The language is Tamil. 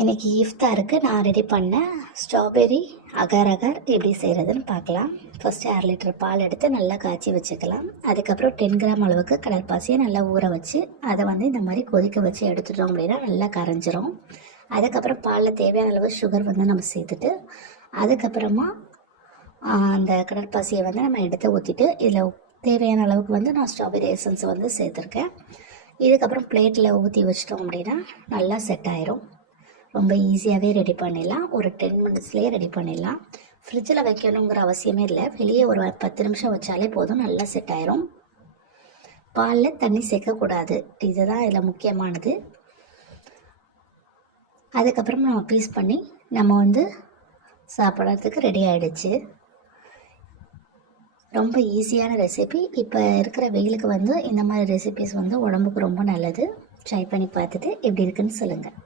இன்றைக்கி இஃப்தாருக்கு நான் ரெடி பண்ண ஸ்ட்ராபெரி அகர் அகர் எப்படி செய்கிறதுன்னு பார்க்கலாம். ஃபஸ்ட்டு 1/2 லிட்டர் பால் எடுத்து நல்லா காய்ச்சி வச்சுக்கலாம். அதுக்கப்புறம் 10 கிராம் அளவுக்கு கடற்பாசியை நல்லா ஊற வச்சு அதை இந்த மாதிரி கொதிக்க வச்சு எடுத்துட்டோம் அப்படின்னா நல்லா கரைஞ்சிரும். அதுக்கப்புறம் பாலில் தேவையான அளவு சுகர் நம்ம சேர்த்துட்டு அதுக்கப்புறமா அந்த கடற்பாசியை நம்ம எடுத்து ஊற்றிட்டு இதில் தேவையான அளவுக்கு நான் ஸ்ட்ராபெரி எசன்ஸ் சேர்த்துருக்கேன். இதுக்கப்புறம் பிளேட்டில் ஊற்றி வச்சிட்டோம் அப்படின்னா நல்லா செட் ஆயிரும். ரொம்ப ஈஸியாகவே ரெடி பண்ணிடலாம். ஒரு 10 மினிட்ஸ்லேயே ரெடி பண்ணிடலாம். ஃப்ரிட்ஜில் வைக்கணுங்கிற அவசியமே இல்லை. வெளியே ஒரு 10 நிமிஷம் வச்சாலே போதும், நல்லா செட் ஆயிரும். பாலில் தண்ணி சேர்க்கக்கூடாது, இதுதான் இதில் முக்கியமானது. அதுக்கப்புறம் நம்ம பீஸ் பண்ணி நம்ம சாப்பிட்றதுக்கு ரெடி ஆகிடுச்சு. ரொம்ப ஈஸியான ரெசிபி. இப்போ இருக்கிற வெயிலுக்கு இந்த மாதிரி ரெசிபிஸ் உடம்புக்கு ரொம்ப நல்லது. ட்ரை பண்ணி பார்த்துட்டு எப்படி இருக்குன்னு சொல்லுங்கள்.